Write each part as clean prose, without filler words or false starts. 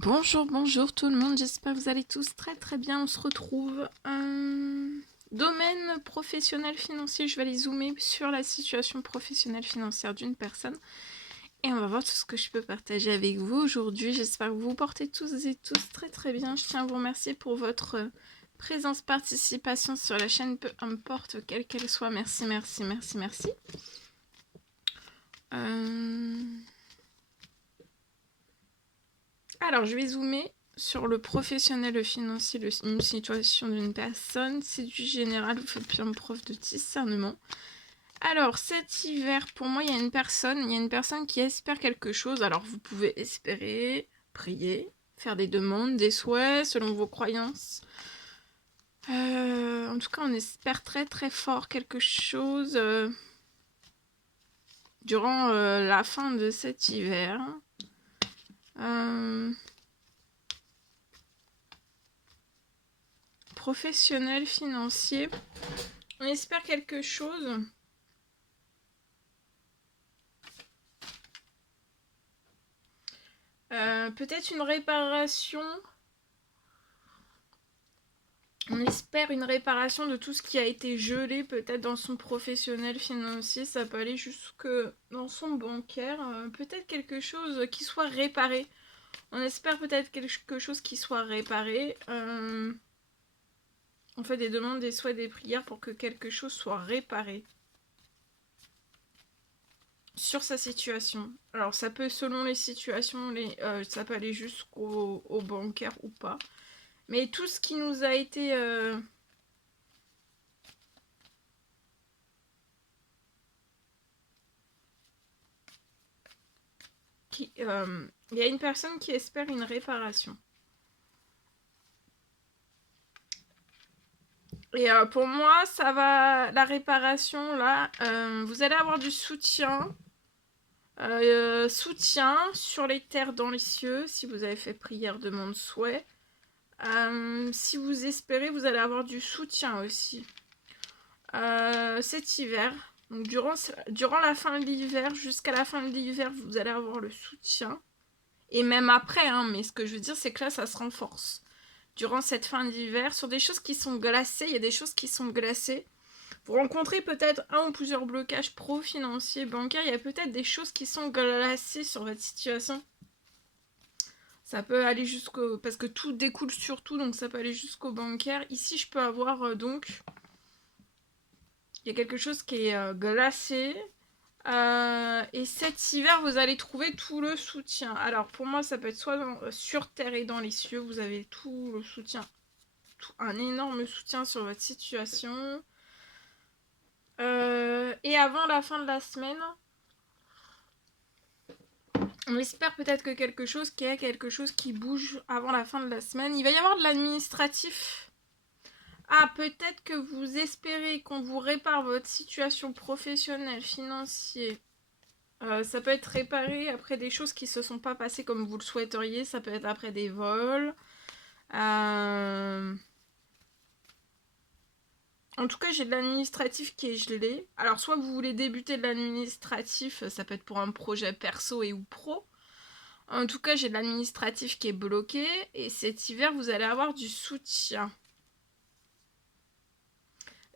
Bonjour, bonjour tout le monde, j'espère que vous allez tous très bien. On se retrouve domaine professionnel financier. Je vais aller zoomer sur la situation professionnelle financière d'une personne et on va voir tout ce que je peux partager avec vous aujourd'hui. J'espère que vous vous portez tous et tous très bien. Je tiens à vous remercier pour votre présence, participation sur la chaîne, peu importe quelle qu'elle soit. Merci. Alors, je vais zoomer sur le professionnel, le financier, une situation d'une personne. C'est du général, vous faites bien preuve de discernement. Alors, cet hiver, pour moi, il y a une personne qui espère quelque chose. Alors, vous pouvez espérer, prier, faire des demandes, des souhaits, selon vos croyances. En tout cas, on espère très fort quelque chose durant la fin de cet hiver. Professionnel, financier, on espère quelque chose. Peut-être une réparation. On espère une réparation de tout ce qui a été gelé, peut-être dans son professionnel financier. Ça peut aller jusque dans son bancaire. Peut-être quelque chose qui soit réparé. On espère peut-être quelque chose qui soit réparé. On fait des demandes, des souhaits, des prières pour que quelque chose soit réparé sur sa situation. Alors ça peut, selon les situations, ça peut aller jusqu'au bancaire ou pas. Mais tout ce qui nous a été... il y a une personne qui espère une réparation. Et pour moi, ça va... La réparation, là, vous allez avoir du soutien. Soutien sur les terres dans les cieux, si vous avez fait prière, demande, souhait. Si vous espérez, vous allez avoir du soutien aussi. Cet hiver, donc durant la fin de l'hiver, jusqu'à la fin de l'hiver, vous allez avoir le soutien. Et même après, hein, mais ce que je veux dire, c'est que là, ça se renforce. Durant cette fin d'hiver, sur des choses qui sont glacées, il y a des choses qui sont glacées. Vous rencontrez peut-être un ou plusieurs blocages pro-financiers, bancaires, il y a peut-être des choses qui sont glacées sur votre situation. Ça peut aller jusqu'au... Parce que tout découle sur tout, donc ça peut aller jusqu'au bancaire. Ici, je peux avoir donc... Il y a quelque chose qui est glacé. Et cet hiver, vous allez trouver tout le soutien. Alors, pour moi, ça peut être soit sur terre et dans les cieux. Vous avez tout le soutien. Un énorme soutien sur votre situation. Et avant la fin de la semaine, on espère peut-être que quelque chose qui bouge avant la fin de la semaine. Il va y avoir de l'administratif. Ah, peut-être que vous espérez qu'on vous répare votre situation professionnelle, financière. Ça peut être réparé après des choses qui se sont pas passées comme vous le souhaiteriez. Ça peut être après des vols. En tout cas, j'ai de l'administratif qui est gelé. Alors, soit vous voulez débuter de l'administratif, ça peut être pour un projet perso et ou pro. En tout cas, j'ai de l'administratif qui est bloqué. Et cet hiver, vous allez avoir du soutien.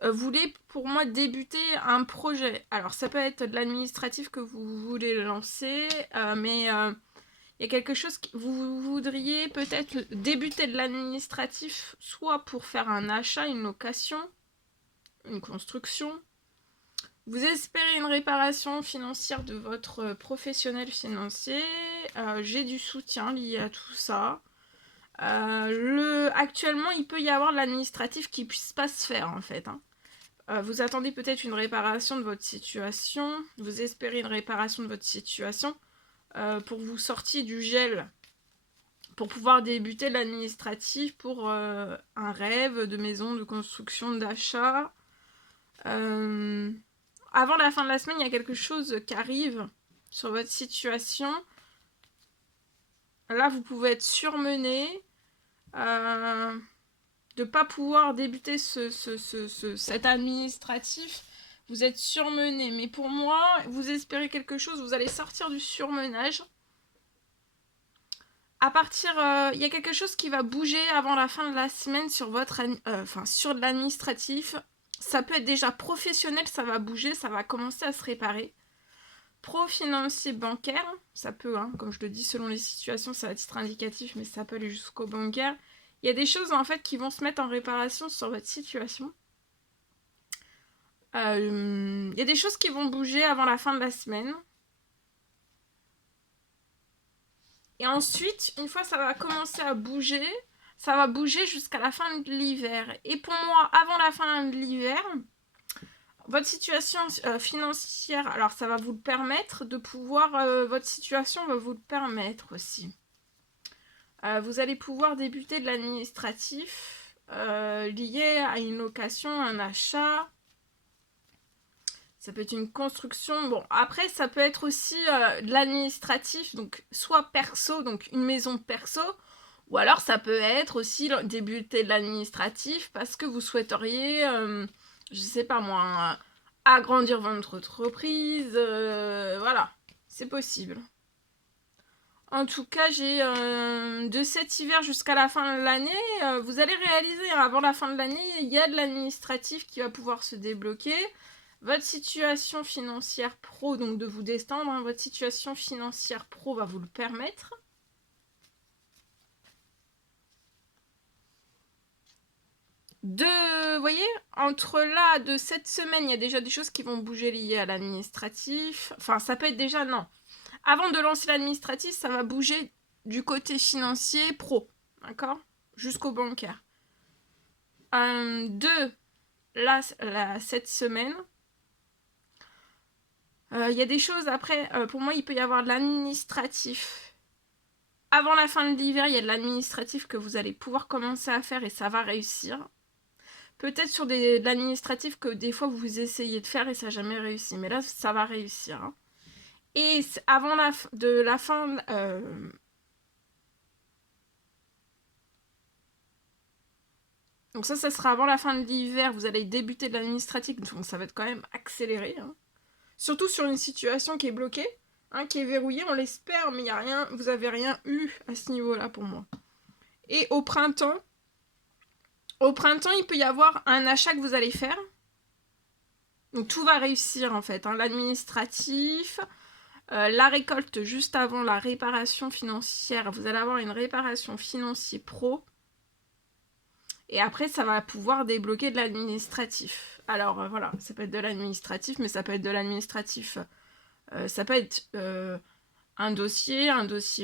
Vous voulez, pour moi, débuter un projet. Alors, ça peut être de l'administratif que vous voulez lancer, mais il y a quelque chose que vous voudriez peut-être débuter de l'administratif, soit pour faire un achat, une location, une construction. Vous espérez une réparation financière de votre professionnel financier. J'ai du soutien lié à tout ça. Actuellement, il peut y avoir de l'administratif qui puisse pas se faire en fait. Vous attendez peut-être une réparation de votre situation. Vous espérez une réparation de votre situation pour vous sortir du gel. Pour pouvoir débuter l'administratif pour un rêve de maison, de construction, d'achat. Avant la fin de la semaine, il y a quelque chose qui arrive sur votre situation. Là, vous pouvez être surmené de ne pas pouvoir débuter cet administratif. Vous êtes surmené. Mais pour moi, vous espérez quelque chose, vous allez sortir du surmenage. À partir, il y a quelque chose qui va bouger avant la fin de la semaine sur votre, sur de l'administratif. Ça peut être déjà professionnel, ça va bouger, ça va commencer à se réparer. Pro, financier, bancaire, ça peut, hein, comme je le dis, selon les situations, c'est à titre indicatif, mais ça peut aller jusqu'au bancaire. Il y a des choses en fait qui vont se mettre en réparation sur votre situation. Il y a des choses qui vont bouger avant la fin de la semaine. Et ensuite, une fois ça va commencer à bouger, ça va bouger jusqu'à la fin de l'hiver. Et pour moi, avant la fin de l'hiver, votre situation financière, alors ça va vous le permettre de pouvoir, votre situation va vous le permettre aussi. Vous allez pouvoir débuter de l'administratif lié à une location, un achat. Ça peut être une construction. Bon, après, ça peut être aussi de l'administratif, donc soit perso, donc une maison perso, ou alors ça peut être aussi débuter de l'administratif parce que vous souhaiteriez, je sais pas moi, agrandir votre entreprise. Voilà, c'est possible. En tout cas, j'ai de cet hiver jusqu'à la fin de l'année, vous allez réaliser, hein, avant la fin de l'année, il y a de l'administratif qui va pouvoir se débloquer. Votre situation financière pro, donc de vous détendre, hein, votre situation financière pro va vous le permettre. Vous voyez, entre là, de cette semaine, il y a déjà des choses qui vont bouger liées à l'administratif. Enfin, ça peut être déjà, non. Avant de lancer l'administratif, ça va bouger du côté financier pro, d'accord, jusqu'au bancaire. Là, cette semaine, il y a des choses après, pour moi, il peut y avoir de l'administratif. Avant la fin de l'hiver, il y a de l'administratif que vous allez pouvoir commencer à faire et ça va réussir. Peut-être sur de l'administratif que des fois vous essayez de faire et ça n'a jamais réussi. Mais là, ça va réussir. Hein. Et avant la fin... Donc ça sera avant la fin de l'hiver. Vous allez débuter de l'administratif. Donc ça va être quand même accéléré. Hein. Surtout sur une situation qui est bloquée, hein, qui est verrouillée, on l'espère, mais y a rien, vous n'avez rien eu à ce niveau-là pour moi. Et au printemps, il peut y avoir un achat que vous allez faire. Donc tout va réussir en fait. Hein. L'administratif, la récolte juste avant la réparation financière. Vous allez avoir une réparation financière pro. Et après, ça va pouvoir débloquer de l'administratif. Alors voilà, ça peut être de l'administratif, mais ça peut être de l'administratif. Ça peut être un dossier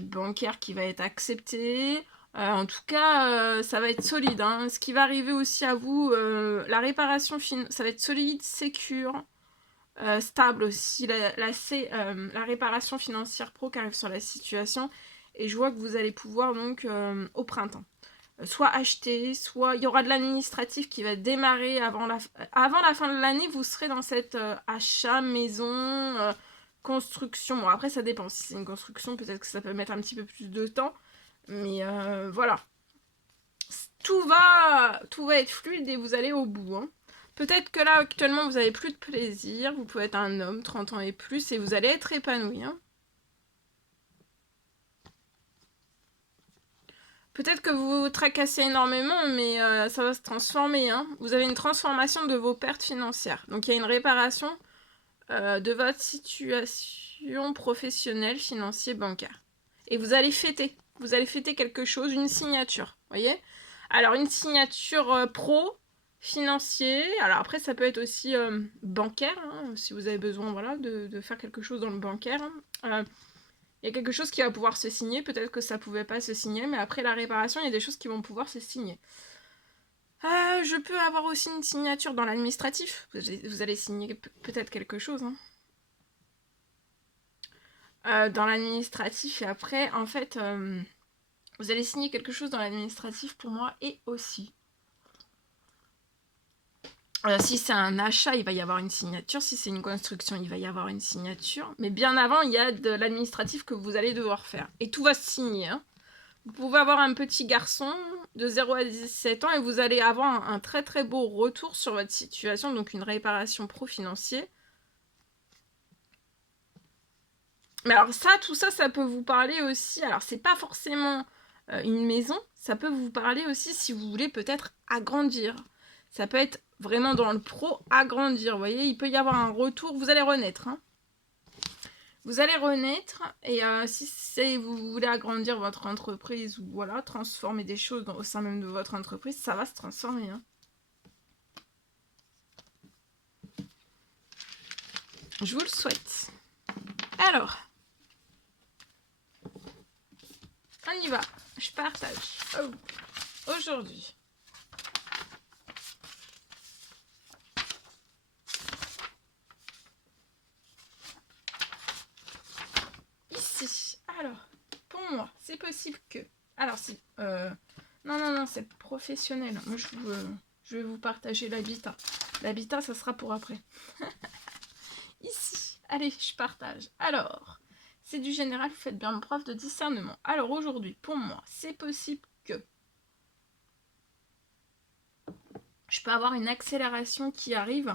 bancaire qui va être accepté. En tout cas, ça va être solide. Hein. Ce qui va arriver aussi à vous, la réparation, ça va être solide, sécure, stable aussi. La réparation financière pro qui arrive sur la situation. Et je vois que vous allez pouvoir donc au printemps. Soit acheter, soit il y aura de l'administratif qui va démarrer avant la fin de l'année. Vous serez dans cet achat, maison, construction. Bon, après, ça dépend. Si c'est une construction, peut-être que ça peut mettre un petit peu plus de temps. Mais voilà. Tout va être fluide et vous allez au bout. Hein. Peut-être que là, actuellement, vous n'avez plus de plaisir. Vous pouvez être un homme, 30 ans et plus, et vous allez être épanoui. Hein. Peut-être que vous vous tracassez énormément, mais ça va se transformer. Hein. Vous avez une transformation de vos pertes financières. Donc il y a une réparation de votre situation professionnelle, financière, bancaire. Et vous allez fêter. Vous allez fêter quelque chose, une signature. Voyez ? Alors une signature pro, financier. Alors après, ça peut être aussi bancaire, hein, si vous avez besoin voilà, de faire quelque chose dans le bancaire. Il y a quelque chose qui va pouvoir se signer, peut-être que ça pouvait pas se signer, mais après la réparation, il y a des choses qui vont pouvoir se signer. Je peux avoir aussi une signature dans l'administratif. Vous allez signer peut-être quelque chose. Hein. Dans l'administratif, et après, en fait, vous allez signer quelque chose dans l'administratif pour moi, et aussi. Si c'est un achat, il va y avoir une signature. Si c'est une construction, il va y avoir une signature. Mais bien avant, il y a de l'administratif que vous allez devoir faire. Et tout va se signer. Hein. Vous pouvez avoir un petit garçon de 0 à 17 ans et vous allez avoir un très très beau retour sur votre situation. Donc une réparation pro-financier. Mais alors ça, tout ça, ça peut vous parler aussi. Alors c'est pas forcément une maison, ça peut vous parler aussi si vous voulez peut-être agrandir. Ça peut être vraiment dans le pro, agrandir. Vous voyez, il peut y avoir un retour, vous allez renaître. Hein. Vous allez renaître et si vous voulez agrandir votre entreprise ou voilà, transformer des choses au sein même de votre entreprise, ça va se transformer. Hein. Je vous le souhaite. Alors, on y va. Je partage. Oh. Aujourd'hui. Ici. Alors, pour moi, c'est possible que... Alors, si... Non, c'est professionnel. Moi, je vais vous partager l'habitat. L'habitat, ça sera pour après. Ici. Allez, je partage. Alors, c'est du général, vous faites bien preuve de discernement. Alors, aujourd'hui, pour moi, c'est possible que je peux avoir une accélération qui arrive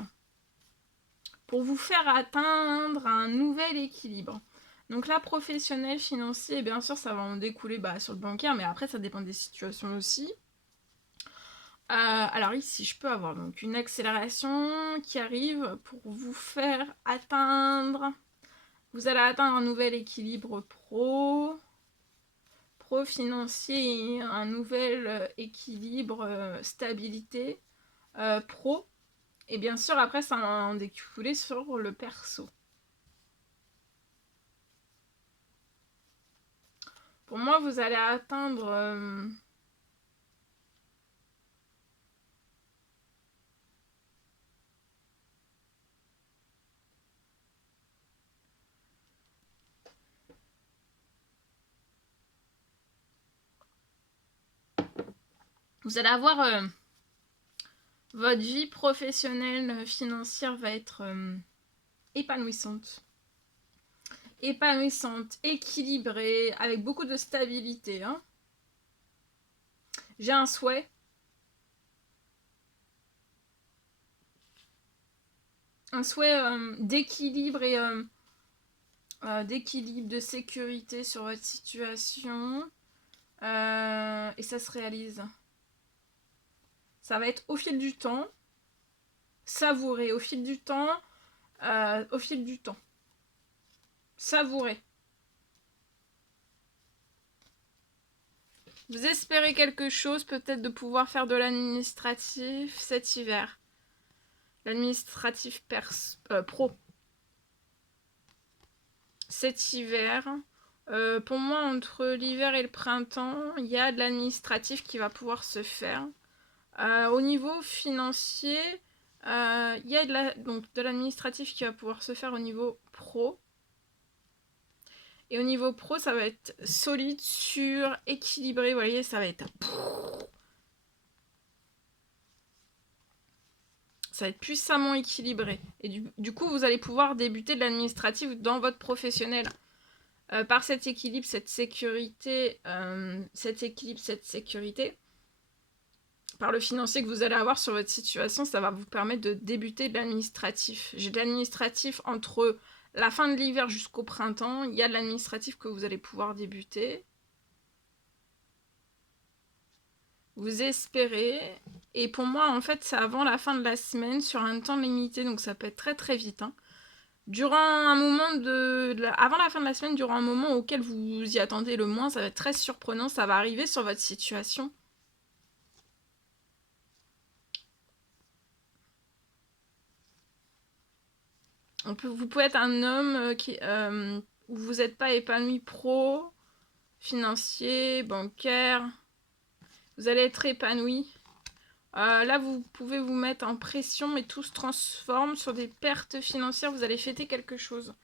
pour vous faire atteindre un nouvel équilibre. Donc là, professionnel, financier, bien sûr, ça va en découler sur le bancaire, mais après, ça dépend des situations aussi. Alors ici, je peux avoir donc une accélération qui arrive pour vous faire atteindre... Vous allez atteindre un nouvel équilibre pro-financier, un nouvel équilibre stabilité pro. Et bien sûr, après, ça va en découler sur le perso. Pour moi, vous allez atteindre... Vous allez avoir... votre vie professionnelle, financière va être épanouissante. Épanouissante, équilibrée, avec beaucoup de stabilité. Hein. J'ai un souhait. Un souhait d'équilibre et d'équilibre, de sécurité sur votre situation. Et ça se réalise. Ça va être au fil du temps. Savourer au fil du temps. Au fil du temps. Savourer. Vous espérez quelque chose, peut-être de pouvoir faire de l'administratif cet hiver. L'administratif pro. Cet hiver, pour moi, entre l'hiver et le printemps, il y a de l'administratif qui va pouvoir se faire. Au niveau financier, il y a de l'administratif qui va pouvoir se faire au niveau pro. Et au niveau pro, ça va être solide, sûr, équilibré. Vous voyez, ça va être... Ça va être puissamment équilibré. Et du coup, vous allez pouvoir débuter de l'administratif dans votre professionnel. Par cet équilibre, cette sécurité, par le financier que vous allez avoir sur votre situation, ça va vous permettre de débuter de l'administratif. J'ai de l'administratif entre la fin de l'hiver jusqu'au printemps. Il y a de l'administratif que vous allez pouvoir débuter. Vous espérez. Et pour moi, en fait, c'est avant la fin de la semaine, sur un temps limité, donc ça peut être très très vite. Hein. Durant un moment avant la fin de la semaine, durant un moment auquel vous y attendez le moins, ça va être très surprenant, ça va arriver sur votre situation. Vous pouvez être un homme où vous n'êtes pas épanoui pro, financier, bancaire. Vous allez être épanoui. Là, vous pouvez vous mettre en pression, mais tout se transforme sur des pertes financières. Vous allez fêter quelque chose.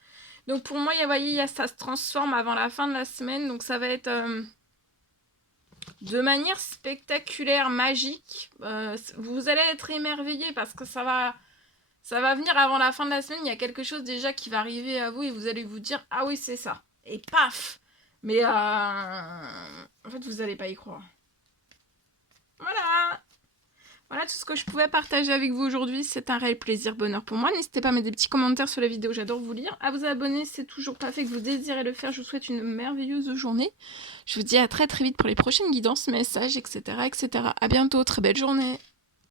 Donc pour moi, vous voyez, ça se transforme avant la fin de la semaine. Donc ça va être de manière spectaculaire, magique. Vous allez être émerveillé parce que ça va venir avant la fin de la semaine. Il y a quelque chose déjà qui va arriver à vous et vous allez vous dire « Ah oui, c'est ça ». Et paf. Mais en fait, vous n'allez pas y croire. Voilà. Voilà tout ce que je pouvais partager avec vous aujourd'hui. C'est un réel plaisir, bonheur pour moi. N'hésitez pas à mettre des petits commentaires sur la vidéo, j'adore vous lire. À vous abonner, c'est toujours pas fait, que vous désirez le faire. Je vous souhaite une merveilleuse journée. Je vous dis à très très vite pour les prochaines guidances, messages, etc. etc. À bientôt, très belle journée.